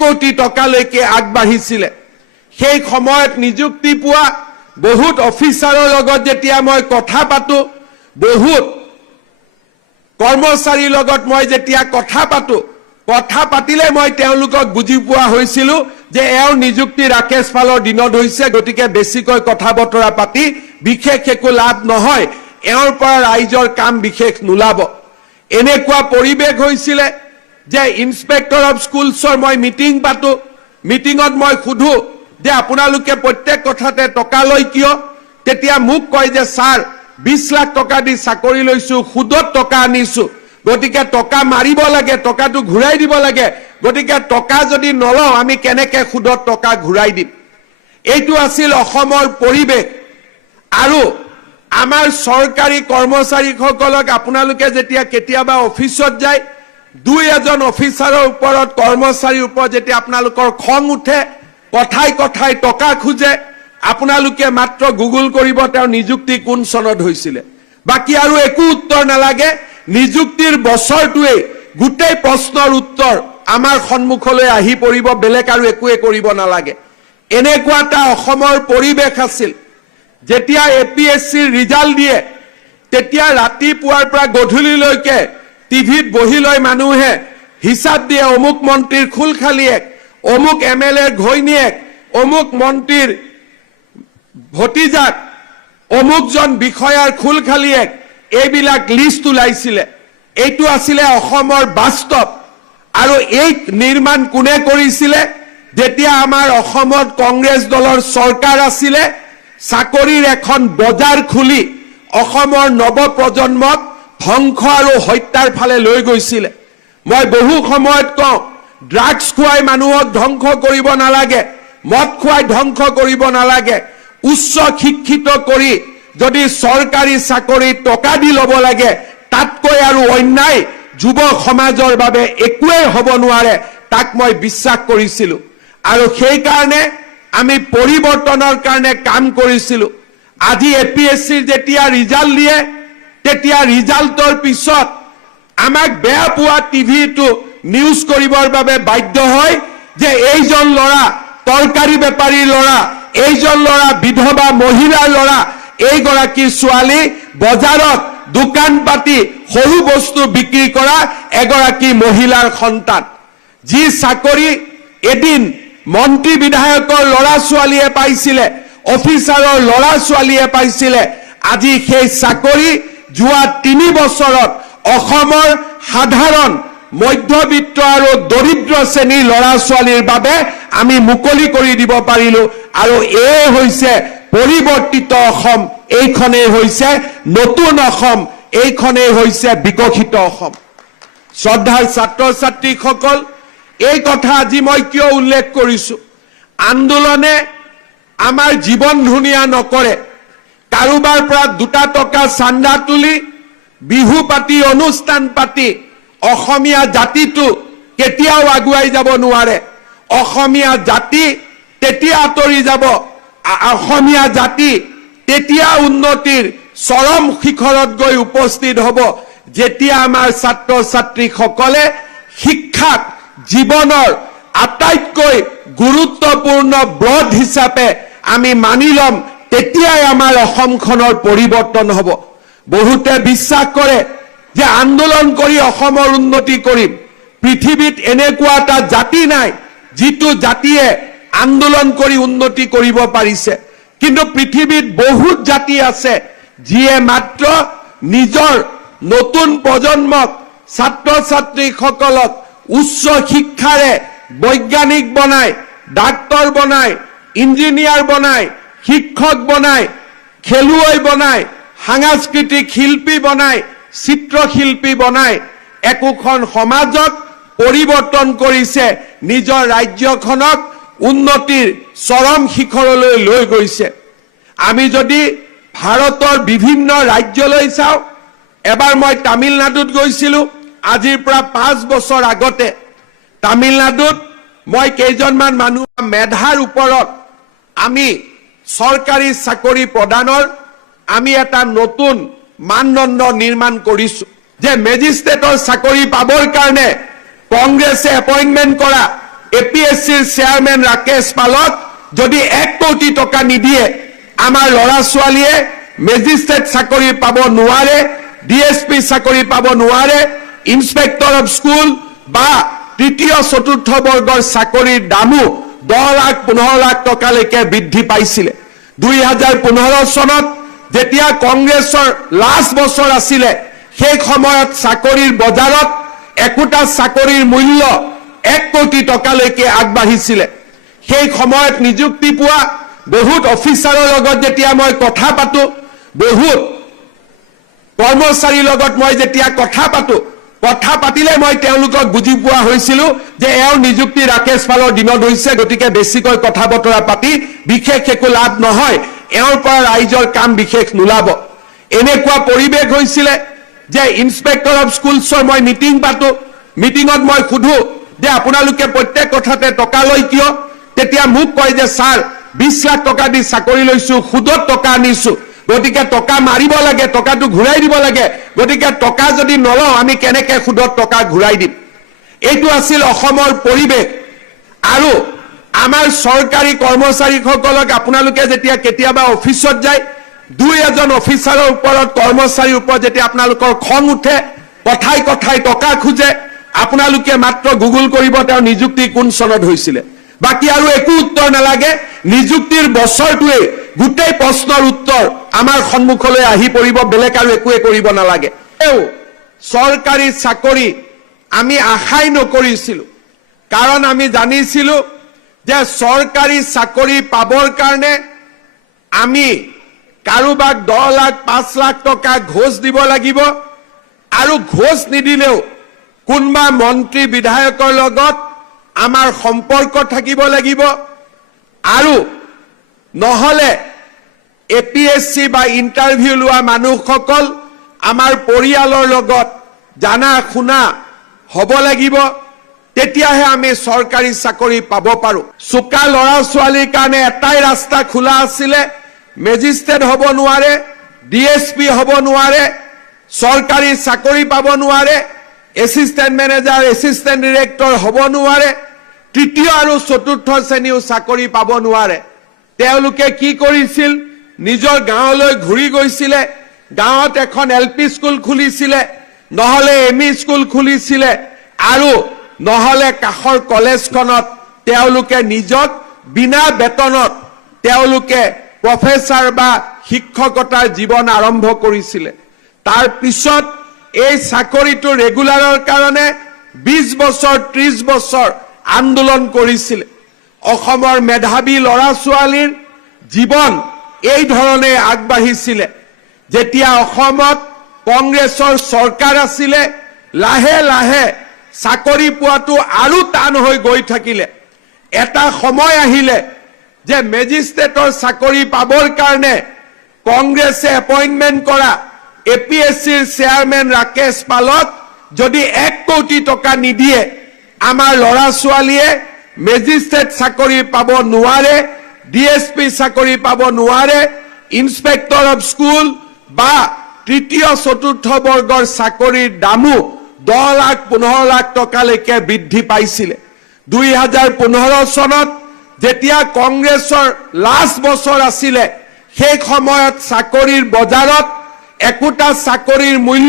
কোটি টকালৈকে আগবাঢ়িছিলে সেই সময়ত নিযুক্তি পোৱা বহুত অফিচাৰৰ লগত যেতিয়া মই কথা পাতো বহুত কৰ্মচাৰীৰ লগত মই যেতিয়া কথা পাতিলে মই তেওঁলোকক বুজি পোৱা হৈছিল যে এওঁৰ নিযুক্তি ৰাকেশ পালৰ দিনত হৈছে গতিকে বেছিকৈ কথা বতৰা পাতি বিশেষ একো লাভ নহয় এওঁৰ পৰা ৰাইজৰ কাম বিশেষ নোলাব এনেকুৱা পৰিবেশ হৈছিল যে ইন্সপেক্টৰ অফ স্কুলছৰ মই মিটিং পাতো মিটিঙত মই খুধো যে আপোনালোকে প্ৰত্যেক কথাতে টকা লয় কিয় তেতিয়া মোক কয় যে স্যাৰ 20 লাখ টকা দি চাকৰি লৈছো খুদত টকা আনিছো গতিকে টকা মাৰিব লাগে টকাটো ঘূৰাই দিব লাগে গতিকে টকা যদি নলও আমি কেনেকে খুদত টকা ঘূৰাই দিম এইটো আছিল অসমৰ পৰিবেশ আৰু আমাৰ সৰকাৰি কৰ্মচাৰীসকলক আপোনালোকে যেতিয়া কেতিয়াবা অফিচত যায় দুই এজন অফিচাৰৰ ওপৰত কৰ্মচাৰীৰ ওপৰত যেতিয়া আপোনালোকৰ খং উঠে কথাই টকা খুজে আপোনালোকে মাত্ৰ গুগল কৰিব তেওঁৰ নিযুক্তি কোন চনত হৈছিল বাকি আৰু একো উত্তৰ নালাগে নিযুক্তিৰ বছৰটোৱে গুটেই প্ৰশ্নৰ উত্তৰ আমাৰ সন্মুখলৈ আহি পৰিব বেলেগ আৰু একোৱে কৰিব নালাগে এনেকুৱা এটা অসমৰ পৰিবেশ আছিল যেতিয়া এপিএসসিৰ ৰিজাল্ট দিয়ে তেতিয়া ৰাতিপুৱাৰ পৰা গধূলিলৈকে টিভিত বহি লৈ মানুহে হিচাপ দিয়ে অমুক মন্ত্ৰীৰ খুলখালিয়েক অমুক এমএলএৰ ঘৈণীয়েক অমুক মন্ত্ৰীৰ ভতিজাক অমুকজন বিষয়াৰ খুলখালিয়েক এইবিলাক লিষ্ট ওলাইছিলে এইটো আছিল অসমৰ বাস্তৱ আৰু এই নিৰ্মাণ কোনে কৰিছিলে যেতিয়া আমাৰ অসমত কংগ্ৰেছ দলৰ চৰকাৰ আছিল চাকৰিৰ এখন বজাৰ খুলি অসমৰ নৱপ্ৰজন্মক ধ্বংস আৰু হত্যাৰ ফালে লৈ গৈছিল মই বহু সময়ত কওঁ ড্ৰাগছ খুৱাই মানুহক ধ্বংস কৰিব নালাগে মদ খুৱাই ধ্বংস কৰিব নালাগে উচ্চ শিক্ষিত কৰি যদি সৰকাৰি চাকৰি টকা দি লব লাগে তাতকৈ আৰু অন্যায় যুৱ সমাজৰ বাবে একোৱে হ'ব নোৱাৰে তাক মই বিশ্বাস কৰিছিল আৰু সেই কাৰণে আমি পৰিৱৰ্তনৰ কাৰণে কাম কৰিছিল আজি এপিএসসিৰ যেতিয়া ৰিজাল্ট দিয়ে তেতিয়া ৰিজাল্টৰ পিছত আমাক বেয়া পোৱা টিভিটো নিউজ কৰিবৰ বাবে বাধ্য হয় যে এইজন লৰা তৰকাৰী বেপাৰীৰ লৰা এইজন লৰা বিধৱা মহিলাৰ লৰা এইগৰাকী ছোৱালী বজাৰত দোকান পাতি সৰু বস্তু বিক্ৰী কৰা এগৰাকী মহিলাৰ সন্তান যি চাকৰি এদিন মন্ত্ৰী বিধায়কৰ লৰা ছোৱালীয়ে পাইছিলে অফিচাৰৰ লৰা ছোৱালীয়ে পাইছিলে আজি সেই চাকৰি যোৱা 3 বছৰত অসমৰ সাধাৰণ মধ্যবিত্ত আৰু দৰিদ্ৰ শ্ৰেণীৰ লৰা ছোৱালীৰ বাবে আমি মুকলি কৰি দিব পাৰিলো আৰু এই হৈছে পৰিৱৰ্তিত অসম এইখনে হৈছে নতুন অসম এইখনে হৈছে বিকশিত অসম শ্ৰদ্ধাৰ ছাত্ৰ ছাত্ৰীসকল এই কথা আজি মই কিয় উল্লেখ কৰিছো আন্দোলনে আমাৰ জীৱন ধুনিয়া নকৰে কাৰোবাৰ পৰা 2 টকা চান্দা তুলি বিহু পাতি অনুষ্ঠান পাতি অসমীয়া জাতিটো কেতিয়াও আগুৱাই যাব নোৱাৰে অসমীয়া জাতি তেতিয়া আতৰি যাব অসমীয়া জাতি তেতিয়া উন্নতিৰ চৰম শিখৰত গৈ উপস্থিত হ'ব যেতিয়া আমাৰ ছাত্ৰ ছাত্ৰীসকলে শিক্ষাক জীৱনৰ আটাইতকৈ গুৰুত্বপূৰ্ণ ব্ৰড হিচাপে আমি মানি লম তেতিয়াই আমাৰ অসমখনৰ পৰিৱৰ্তন হ'ব বহুতে বিশ্বাস কৰে যে আন্দোলন কৰি অসমৰ উন্নতি কৰিম পৃথিৱীত এনেকুৱা এটা জাতি নাই যিটো জাতিয়ে আন্দোলন কৰি উন্নতি কৰিব পাৰিছে কিন্তু পৃথিৱীত বহুত জাতি আছে যিয়ে মাত্ৰ নিজৰ নতুন প্ৰজন্মক ছাত্ৰ ছাত্ৰীসকলক উচ্চ শিক্ষাৰে বৈজ্ঞানিক বনায় ডাক্তৰ বনায় ইঞ্জিনিয়াৰ বনায় শিক্ষক বনায় খেলুৱৈ বনায় সাংস্কৃতিক শিল্পী বনায় চিত্ৰশিল্পী বনায় একোখন সমাজক পৰিৱৰ্তন কৰিছে নিজৰ ৰাজ্যখনক উন্নতিৰ চৰম শিখৰলৈ লৈ গৈছে আমি যদি ভাৰতৰ বিভিন্ন ৰাজ্যলৈ চাও এবাৰ মই তামিলনাডুত গৈছিলো আজিৰ পৰা 5 বছৰ আগতে তামিলনাডুত মই কেইজনমান মানুহ মেধাৰ ওপৰত আমি সৰকাৰি চাকৰি প্ৰদানৰ আমি এটা নতুন মানদণ্ড নিৰ্মাণ কৰিছো যে মেজিষ্ট্ৰেটৰ চাকৰি পাবৰ কাৰণে কংগ্ৰেছে এপইন্টমেন্ট কৰা এপিএসচিৰ চেয়াৰমেন ৰাকেশ পালক যদি 1 কোটি টকা নিদিয়ে আমাৰ ল'ৰা ছোৱালীয়ে মেজিষ্ট্ৰেট চাকৰি পাব নোৱাৰে, ডিএছপি চাকৰি পাব নোৱাৰে, ইন্সপেক্টৰ অফ স্কুল বা তৃতীয় চতুৰ্থ বৰ্গৰ চাকৰিৰ দামো 10 লাখ 15 লাখ টকালৈকে বৃদ্ধি পাইছিলে। 2015 চনত যেতিয়া কংগ্ৰেছৰ লাষ্ট বছৰ আছিলে সেই সময়ত চাকৰিৰ বজাৰত একোটা চাকৰিৰ মূল্য 1 কোটি টকালৈকে আগবাঢ়িছিলে। সেই সময়ত নিযুক্তি পোৱা বহুত অফিচাৰৰ লগত যেতিয়া মই কথা পাতো, বহুত কৰ্মচাৰীৰ লগত মই যেতিয়া কথা পাতিলে মই তেওঁলোকক বুজি পোৱা হৈছিল যে এওঁৰ নিযুক্তি ৰাকেশ পালৰ দিনত হৈছে, গতিকে বেছিকৈ কথা বতৰা পাতি বিশেষ একো লাভ নহয়, এওঁৰ পৰা ৰাইজৰ কাম বিশেষ নোলাব। এনেকুৱা পৰিৱেশ হৈছিলে যে ইন্সপেক্টৰ অফ স্কুলছৰ মই মিটিং পাতো, মিটিঙত মই সুধো যে আপোনালোকে প্ৰত্যেক কথাতে টকা লয় কিয়? তেতিয়া মোক কয় যে ছাৰ 20 লাখ টকা দি চাকৰি লৈছো, সুদত টকা আনিছো, গতিকে টকা মাৰিব লাগে, টকাটো ঘূৰাই দিব লাগে, গতিকে টকা যদি নলওঁ আমি কেনেকে সুদত টকা ঘূৰাই দিম? এইটো আছিল অসমৰ পৰিৱেশ। আৰু আমাৰ চৰকাৰী কৰ্মচাৰীসকলক আপোনালোকে যেতিয়া কেতিয়াবা অফিচত যায়, 2-এজন অফিচাৰৰ ওপৰত কৰ্মচাৰীৰ ওপৰত যেতিয়া আপোনালোকৰ খং উঠে, কথাই টকা খোজে, আপোনালোকে মাত্ৰ গুগল কৰিব তেওঁৰ নিযুক্তি কোন চনত হৈছিলে, বাকি আৰু একো উত্তৰ নালাগে। নিযুক্তিৰ বছৰটোৱে গোটেই প্ৰশ্নৰ উত্তৰ আমাৰ সন্মুখলৈ আহি পৰিব, বেলেগ আৰু একোৱে কৰিব নালাগে। চৰকাৰী চাকৰি আমি আশাই নকৰিছিলো, কাৰণ আমি জানিছিলো যে চৰকাৰী চাকৰি পাবৰ কাৰণে আমি কাৰোবাক 10 লাখ 5 লাখ টকা ঘোষ দিব লাগিব, আৰু ঘোষ নিদিলেও কোনবা মন্ত্ৰী বিধায়কৰ লগত আমাৰ সম্পৰ্ক থাকিব লাগিব, আৰু নহলে এপিএসচি বা ইন্টাৰভিউ লোৱা মানুহসকল আমাৰ পৰিয়ালৰ লগত জানা শুনা হ'ব লাগিব, তেতিয়াহে আমি চৰকাৰী চাকৰি পাব পাৰো। চোকা ল'ৰা ছোৱালীৰ কাৰণে এটাই ৰাস্তা খোলা আছিলে, মেজিষ্ট্ৰেট হ'ব নোৱাৰে, ডিএছপি হ'ব নোৱাৰে, চৰকাৰী চাকৰি পাব নোৱাৰে, এছিষ্টেণ্ট মেনেজাৰ এছিষ্টেণ্ট ডিৰেক্টৰ হ'ব নোৱাৰে, তৃতীয় আৰু চতুৰ্থ শ্ৰেণীও চাকৰি পাব নোৱাৰে। তেওঁলোকে কি কৰিছিল? নিজৰ গাঁৱলৈ ঘূৰি গৈছিলে, গাঁৱত এখন এলপি স্কুল খুলিছিলে, নহলে এমই স্কুল খুলিছিলে, আৰু নহলে কাষৰ কলেজখনত তেওঁলোকে নিজক বিনা বেতনত তেওঁলোকে প্ৰফেচাৰ বা শিক্ষকতাৰ জীৱন আৰম্ভ কৰিছিলে। তাৰ পিছত এই চাকৰিটো ৰেগুলাৰৰ কাৰণে 20 বছৰ 30 বছৰ আন্দোলন কৰিছিল। অসমৰ মেধাৱী ল'ৰা ছোৱালীৰ জীৱন এই ধৰণে আগবাঢ়িছিলে। যেতিয়া অসমত কংগ্ৰেছৰ চৰকাৰ আছিলে, লাহে লাহে চাকৰি পোৱাটো আৰু টান হৈ গৈ থাকিলে। এটা সময় আহিলে যে মেজিষ্ট্ৰেটৰ চাকৰি পাবৰ কাৰণে কংগ্ৰেছে এপইণ্টমেণ্ট কৰা এপিএসচিৰ চেয়াৰমেন ৰাকেশ পালক যদি 1 কোটি টকা নিদিয়ে আমাৰ ল'ৰা ছোৱালীয়ে মেজিষ্ট্ৰেট চাকৰি পাব নোৱাৰে, ডিএছপি চাকৰি পাব নোৱাৰে, ইন্সপেক্টৰ অফ স্কুল বা তৃতীয় চতুৰ্থ বৰ্গৰ চাকৰিৰ দামো 10 লাখ 15 লাখ টকালৈকে বৃদ্ধি পাইছিলে। 2015 চনত যেতিয়া কংগ্ৰেছৰ লাষ্ট বছৰ আছিলে সেই সময়ত চাকৰিৰ বজাৰত একোটা চাকৰিৰ মূল্য